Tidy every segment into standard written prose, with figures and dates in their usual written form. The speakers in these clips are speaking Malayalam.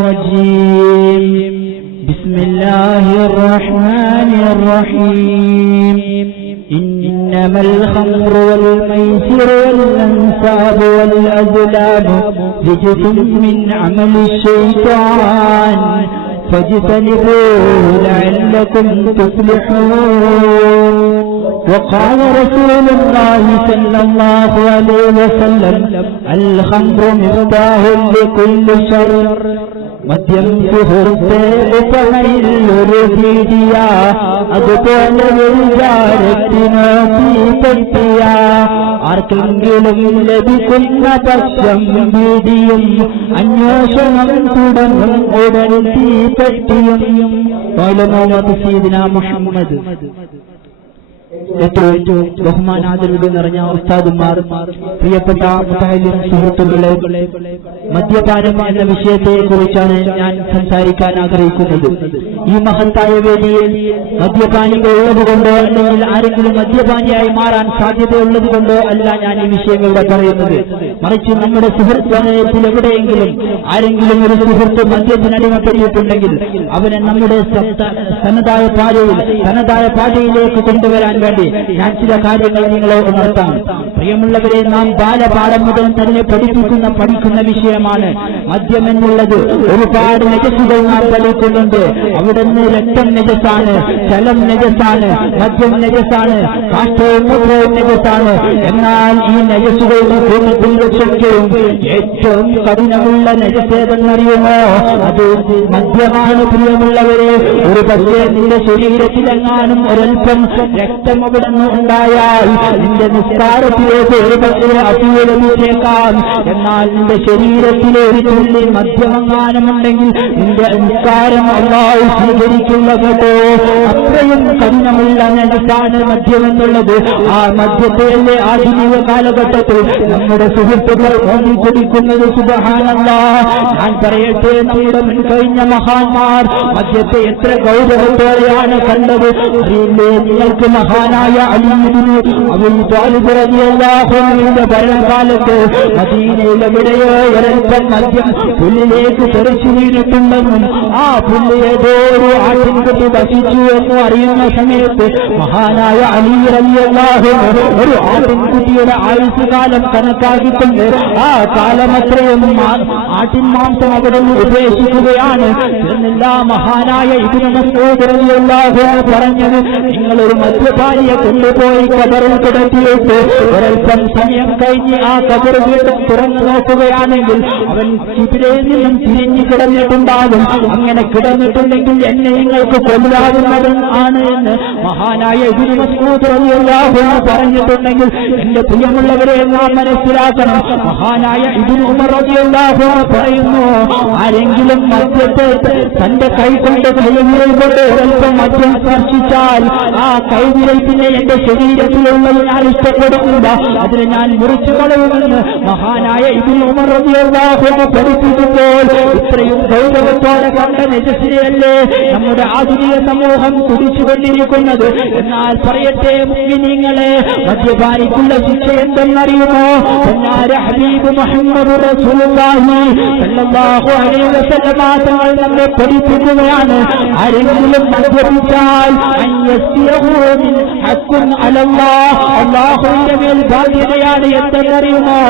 الرجيم بسم الله الرحمن الرحيم إنما الخمر والميسر والأنصاب والأزلام رجس من عمل الشيطان فاجتنبوه لعلكم تفلحون. وقال رسول الله صلى الله عليه وسلم الخمر مفتاح لكل شر. മദ്യം സുഹൃത്തെ ഉപമയിലൊരു പീഡിയ, അതുപോലെ വിചാരത്തിനോ തീപറ്റിയ, ആർക്കെങ്കിലും ലഭിക്കുന്ന പക്ഷം പീഡിയും അന്വേഷണം തുടങ്ങും ഉടൻ തീപറ്റിയും. മുഹമ്മദ് മുഹമ്മദ് ഏറ്റവും ബഹുമാനാദരവ് നിറഞ്ഞ ഉസ്താദുമാർ, പ്രിയപ്പെട്ട സുഹൃത്തുക്കളെ, മദ്യപാനം എന്ന വിഷയത്തെ കുറിച്ചാണ് ഞാൻ സംസാരിക്കാൻ ആഗ്രഹിക്കുന്നത്. ഈ മഹത്തായ വേദിയിൽ മദ്യപാനികൾ ഉള്ളതുകൊണ്ടോ അല്ലെങ്കിൽ ആരെങ്കിലും മദ്യപാനിയായി മാറാൻ സാധ്യതയുള്ളത് കൊണ്ടോ അല്ല ഞാൻ ഈ വിഷയം ഇവിടെ പറയുന്നത്. മറിച്ച് നമ്മുടെ സുഹൃത്ത് വലയത്തിൽ എവിടെയെങ്കിലും ആരെങ്കിലും ഒരു സുഹൃത്ത് മദ്യത്തിനടിമപ്പെട്ടിട്ടുണ്ടെങ്കിൽ അവനെ നമ്മുടെ തനതായ പാതയിലേക്ക് കൊണ്ടുവരാൻ വേണ്ടി ഞാൻ ചില കാര്യങ്ങൾ നിങ്ങളെ ഉണർത്താം. പ്രിയമുള്ളവരെ, നാം ബാലപാഠം മുതൽ തന്നെ പഠിക്കുന്ന വിഷയമാണ് മദ്യം എന്നുള്ളത്. ഒരുപാട് നജസുകൾ നാം പഠിക്കുന്നുണ്ട്. അവിടുന്ന് രക്തം നജസാണ്, ജലം നജസാണ്, മദ്യം നജസാണ്, കാഷ്ടവും മൂത്രവും നജസാണ്. എന്നാൽ ഈ നജസുകളുടെ പൂർണ്ണശക്തിയും ഏറ്റവും കഠിനമുള്ള നജസേതെന്നറിയുമോ? അത് മദ്യമാണ്. പ്രിയമുള്ളവരെ, ഒരു പക്ഷേ നിന്റെ ശരീരത്തിലെങ്ങാനും ഒരൽപ്പം രക്തം അവിടെ നിന്ന് ഉണ്ടായാൽ നിന്റെ നിസ്കാരത്തിലേക്ക് ഒരു പക്ഷേ അസൂയ ലഭിച്ചേക്കാം. എന്നാൽ നിന്റെ ശരീരത്തിലെ ഒരു തുള്ളി മദ്യമെങ്ങാനുമുണ്ടെങ്കിൽ നിന്റെ നിസ്കാരം അല്ലാഹു സ്വീകരിക്കുക കേട്ടോ. അത്രയും കഠിനമുള്ള നജസാണ് മദ്യമെന്നുള്ളത്. ആ മദ്യത്തെ ആധുനിക കാലഘട്ടത്തിൽ നമ്മുടെ സുഹൃത്തുക്കൾ ഓടിക്കൊടുക്കുന്നത് സുബ്ഹാനല്ലാഹ്. ഞാൻ പറയട്ടെ, നമ്മുടെ മുൻകഴിഞ്ഞ മഹാന്മാർ മദ്യത്തെ എത്ര ഗൗരവത്തോടെയാണ് കണ്ടത് അറിയില്ലേ നിങ്ങൾക്ക്? മഹാനായ അലി ഇബ്നു അബീ ത്വാലിബ് റളിയല്ലാഹു അൻഹുവിന്റെ ഭരണകാലത്ത് മദീനയിൽ എവിടെയോ ഒരൽപ്പം മദ്യം പുല്ലിലേക്ക് തെറിച്ചു വീണിട്ടുണ്ടെന്നും ആ പുല്ല് ഏതോ ഒരു ആട്ടിൻകുട്ടി ഭക്ഷിച്ചു എന്ന് അറിയുന്ന സമയത്ത് മഹാനായ അലി റളിയല്ലാഹു അൻഹു ഒരു ആട്ടിൻകുട്ടിയുടെ ആയുസ് കാലം കണക്കാക്കിക്കൊണ്ട് ആ കാലമത്രയും ആട്ടിൻ മാംസം അവിടെ ഉപേക്ഷിക്കുകയാണ് എന്നല്ല മഹാനായ ഇബ്നു മസ്ഊദ് റളിയല്ലാഹു അൻഹു പറഞ്ഞത്. നിങ്ങളൊരു മദ്യപാനിയെ കൊണ്ടുപോയി കബറിൽ കിടത്തിയിട്ട് ഒരൽപ്പം സമയം കഴിഞ്ഞ് ആ കബർ വീണ്ടും തുറന്നു നോക്കുകയാണെങ്കിൽ അവൻ കിബിലയിൽ നിന്നും തിരിഞ്ഞു കിടന്നിട്ടുണ്ടാകും. അങ്ങനെ കിടന്നിട്ടുണ്ടെങ്കിൽ എന്നെ നിങ്ങൾക്ക് കൊല്ലാവുന്നവൻ ആണ് എന്ന് മഹാനായ ഇബ്നു മസ്ഊദ് റളിയല്ലാഹു അൻഹു പറഞ്ഞിട്ടുണ്ടെങ്കിൽ എന്റെ പ്രിയമുള്ളവരെ നാം മനസ്സിലാക്കണം. മഹാനായ ഇബ്നു ഉമർ റളിയല്ലാഹു അൻഹു പറയുന്നു, ആരെങ്കിലും മദ്യത്തെ തന്റെ കൈ കൊണ്ട് കൈവിരൽ കൊണ്ട് ഒരൽപ്പം മദ്യം സ്പർശിച്ചാൽ ആ കൈവിരൽ പിന്നെ എന്റെ ശരീരത്തിലുള്ളത് ഞാൻ ഇഷ്ടപ്പെടുന്നില്ല, അതിനെ ഞാൻ മുറിച്ചു കളയുമെന്ന് മഹാനായ ഇബ്നു ഉമർ റളിയല്ലാഹു അൻഹു പഠിപ്പിക്കുമ്പോൾ ഇത്രയും ഗൗരവത്തോടെ കണ്ട നജസിനെയല്ലേ നമ്മുടെ ആധുനിക സമൂഹം കുടിച്ചുകൊണ്ടിരിക്കുന്നത്? എന്നാൽ പറയട്ടെ മുഅ്മിനീങ്ങളെ, മദ്യപാനിക്കുള്ള ശിക്ഷ എന്തെന്നറിയുമോ? ഹബീബ് മുഹമ്മദ് റസൂലുള്ളാഹി സ്വല്ലല്ലാഹു അലൈഹി വസല്ലം തങ്ങൾ നമ്മെ പഠിപ്പിക്കുകയാണ്, ആരെങ്കിലും മദ്യപിച്ചാൽ അല്ലാഹുവിന്റെ മേൽ ബാധ്യതയാണ് എന്തെന്നറിയുമോ?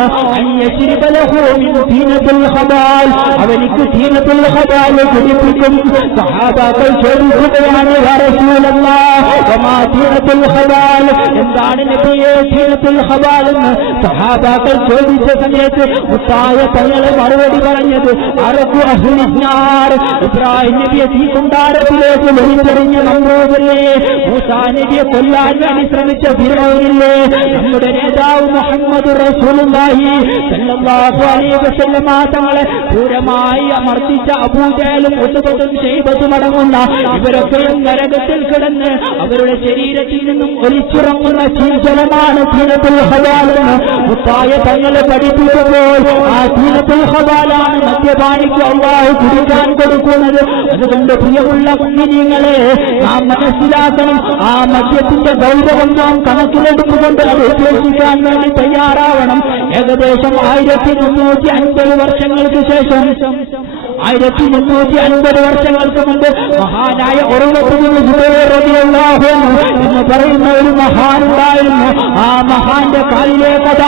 അവനിക്ക് തീനത്തുൽ ഖബാൽ കുടിപ്പിക്കും. സഹാബാക്കൾ ചോദിക്കുകയാണ്, യാ റസൂലല്ലാഹ് വമാ തീനത്തുൽ ഖബാൽ, എന്താണ് നബിയേ തീനത്തുൽ ഖബാൽ എന്ന് സഹാബാക്കൾ ചോദിച്ച സമയത്ത് മുത്തായ തങ്ങളെ മറുപടി പറഞ്ഞത്, അറഖു അഹ്ലിന്നാർ, ഇബ്രാഹിം നബിയെ തീക്കുണ്ടാരത്തിലേക്ക് വലിച്ചെറിഞ്ഞ നമ്രൂദല്ലേ, മൂസാ നബിയെ കൊല്ലാൻ വേണ്ടി ശ്രമിച്ച ഫിർഔനില്ലേ, നമ്മുടെ നേതാവ് മുഹമ്മദ് റസൂലുള്ളാഹി സ്വല്ലല്ലാഹു അലൈഹി വസല്ലം തങ്ങളെ ക്രൂരമായി അമർത്തിച്ച അബൂജഹലും ഉത്ബത്തും ശൈബത്തും അടങ്ങുന്ന ഇവരൊക്കെയും നരകത്തിൽ കിടന്ന് അവരുടെ ശരീരത്തിൽ നിന്നും ഒലിച്ചിറങ്ങുന്ന ചീജലമാണ് തീനത്തുൽ ഖബാൽ എന്ന് മുത്തായ തങ്ങളെ പഠിപ്പിക്കുമ്പോൾ ആ തീനത്തുൽ ഖബാലാണ് മദ്യപാനിക്ക് അല്ലാഹു കുടിക്കാൻ കൊടുക്കുന്നത്. അതുകൊണ്ട് പ്രിയമുള്ള മുഅ്മിനീങ്ങളെ, നാം മനസ്സിലാക്കണം, ആ മദ്യത്തിന്റെ ഗൗരവം നാം കണക്കിലെടുത്തുകൊണ്ട് അത് ഉപേക്ഷിക്കാൻ വേണ്ടി തയ്യാറാവണം. ഏകദേശം 1350 വർഷങ്ങൾക്ക് ശേഷം 1350 വർഷങ്ങൾക്ക് മുമ്പ് മഹാനായ ഉർവത്ത് ഇബ്നു സുബൈർ റളിയല്ലാഹു അൻഹു എന്ന് പറയുന്ന ഒരു മഹാനുണ്ടായിരുന്നു. ആ മഹാന്റെ കാലിലെ കഥ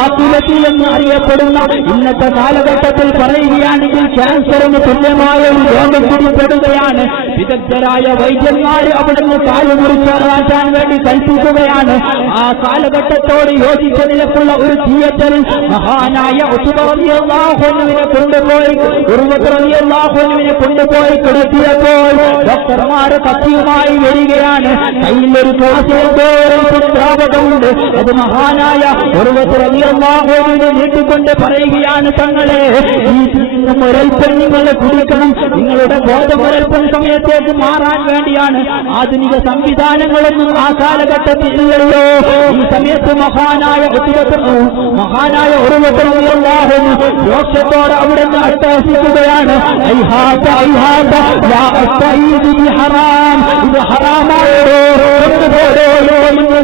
ആഖിലത്തി എന്ന് അറിയപ്പെടുന്ന ഇന്നത്തെ കാലഘട്ടത്തിൽ പറയുകയാണെങ്കിൽ ക്യാൻസറിന് തുല്യമായ ഒരു രോഗം പിടിപ്പെടുകയാണ്. വിദഗ്ധരായ വൈദ്യന്മാര് അവിടുന്ന് കാല് മുറിച്ച് മാറ്റാൻ വേണ്ടി കൽപ്പിക്കുകയാണ്. ആ കാലഘട്ടത്തോട് യോജിച്ച നിലക്കുള്ള ഒരു തിയേറ്ററിൽ മഹാനായ ഉത്ബ റളിയല്ലാഹു അൻഹുവിനെ കൊണ്ടുപോയി കിടത്തിയപ്പോൾ ഡോക്ടർമാർ കത്തിയുമായി വരികയാണ്. കയ്യിലൊരു ദ്രാവകമുണ്ട്. അത് മഹാനായ ഉത്ബ റളിയല്ലാഹു അൻഹുവിനെ നീട്ടിക്കൊണ്ട് പറയുകയാണ്, തങ്ങളെ ഈ ഒരൽപ്പം നിങ്ങൾ കുടിക്കണം. നിങ്ങളുടെ ബോധം ഒരൽപ്പം സമയത്തേക്ക് മാറാൻ വേണ്ടിയാണ്. ആധുനിക സംവിധാനങ്ങളൊന്നും ആ കാലഘട്ടത്തിൽ ഇല്ലല്ലോ. ഈ സമയത്ത് മഹാനായ ഉർവത്ത് റളിയല്ലാഹു അൻഹു രോഷത്തോടെ അവിടെ നിന്ന് അട്ടഹസിക്കുകയാണ്. ഇത് ഹറാമായോ?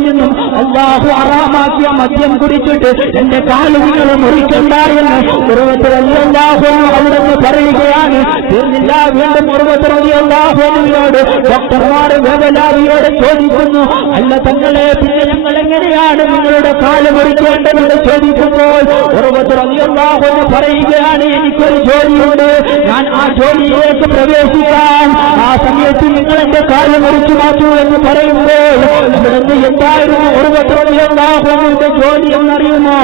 നിന്നും അല്ലാഹു ഹറാമാക്കിയ മദ്യം കുടിച്ചിട്ട് എന്റെ കാല് നിങ്ങൾ മുറിക്കണ്ട എന്ന് ഉർവത്ത് റളിയല്ലാഹു അൻഹു അവിടെ നിന്ന് പറയുകയാണ്. തീർന്നില്ല, വീണ്ടും ഉർവത്ത് റളിയല്ലാഹു അൻഹുവിനോട് ഡോക്ടർമാർ വേവലാതിയോടെ ചോദിക്കുന്നു, അല്ല തങ്ങളെ പിന്നെ ഞങ്ങൾ എങ്ങനെയാണ് നിങ്ങളുടെ കാല് മുറിക്കേണ്ടതെന്ന് ചോദിക്കുമ്പോൾ ഉർവത്ത് റളിയല്ലാഹു അൻഹു പറയുകയാണ്, എനിക്കൊരു ജോലിയുണ്ട്, ഞാൻ ആ ജോലിയിലേക്ക് പ്രവേശിക്കാൻ. ആ സമയത്ത് നിങ്ങൾ എന്റെ കാല് മുറിച്ചു മാറ്റൂ എന്ന് പറയുമ്പോൾ ഇവിടുന്ന് എന്തായിരുന്നു ഉർവത്ത് റളിയല്ലാഹു അൻഹുവിന്റെ ജോലി എന്നറിയുമോ?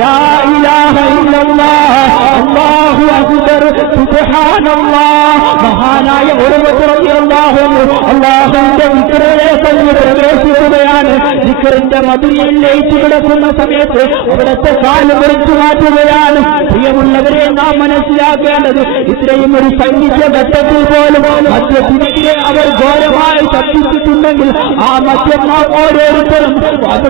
ലാ ഇലാഹ ഇല്ലല്ലാഹ് അല്ലാഹു അക്ബർ സുബ്ഹാനല്ലാഹ്. മഹാനായ ഉർവത്ത് റളിയല്ലാഹു അൻഹു അല്ലാഹുവിന്റെ ദിക്റിലേക്ക് പ്രവേശിക്കുകയാണ്. ദിക്റിന്റെ മധുരയിൽ ലയിച്ചു കിടക്കുന്ന സമയത്ത് അവിടുത്തെ കാല് മുറിച്ചു മാറ്റുകയാണ്. പ്രിയമുള്ളവരെ, നാം മനസ്സിലാക്കേണ്ടത് ഇത്രയും ഒരു സൈനിക ഘട്ടത്തിൽ പോലും മദ്യത്തിനെതിരെ അവർ ഘോരമായി ശബ്ദിച്ചിട്ടുണ്ടെങ്കിൽ ആ മദ്യം നാം ഓരോരുത്തരും അത്